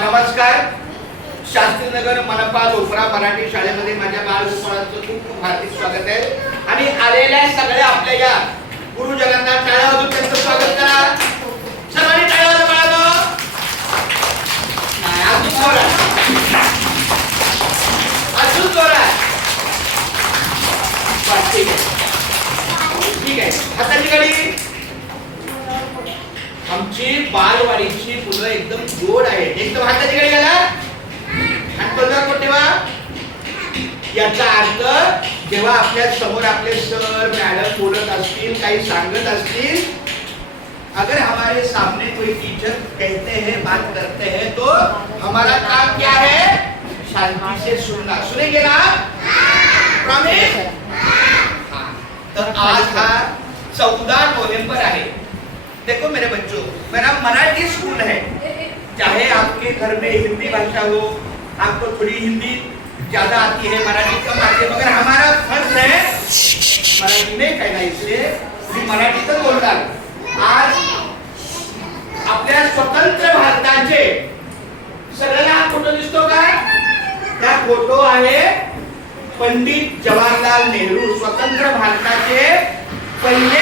नमस्कार. शास्त्रीनगर मनपा लोफरा मराठी शाळेमध्ये माझ्या बालगोपाळांचं खूप खूप हार्दिक स्वागत आहे. आणि आलेल्या सगळ्या आपल्या या गुरुजनांना टाळ्या वाजवून त्यांचं स्वागत करा. सर्वांनी टाळ्या वाजवा बाळांनो. नाही, अजून जोरात. अजून जोरात. बस, ठीक आहे. ठीक आहे, हाताची गाडी. आमची बालवाडीची मुलं एकदम गोड आहे. एकदम हाताची गाडी घाला आणि तोंडावर बोट ठेवा. याचा अर्थ जेव्हा आपल्या समोर आपले सर मॅडम बोलत असतील, काही सांगत असतील, अगर हमारे सामने कोई टीचर कहते हैं, बात करते हैं, तो हमारा काम क्या है? शांति से सुनना. सुनेंगे ना? प्रॉमिस? तो आज हा 14 नवंबर है. देखो मेरे बच्चों, मेरा मराठी स्कूल है. चाहे आपके घर में हिंदी भाषा हो, आपको थोड़ी हिंदी ज्यादा आती है, मराठी कम आती है, मगर हमारा फर्ज है मराठी में कहना. इसलिए मराठी तो बोलणार. आज आपल्या स्वतंत्र भारताचे सगळ्यांना हा फोटो दिसतो का? हा फोटो आहे पंडित जवाहरलाल नेहरू, स्वतंत्र भारताचे पहिले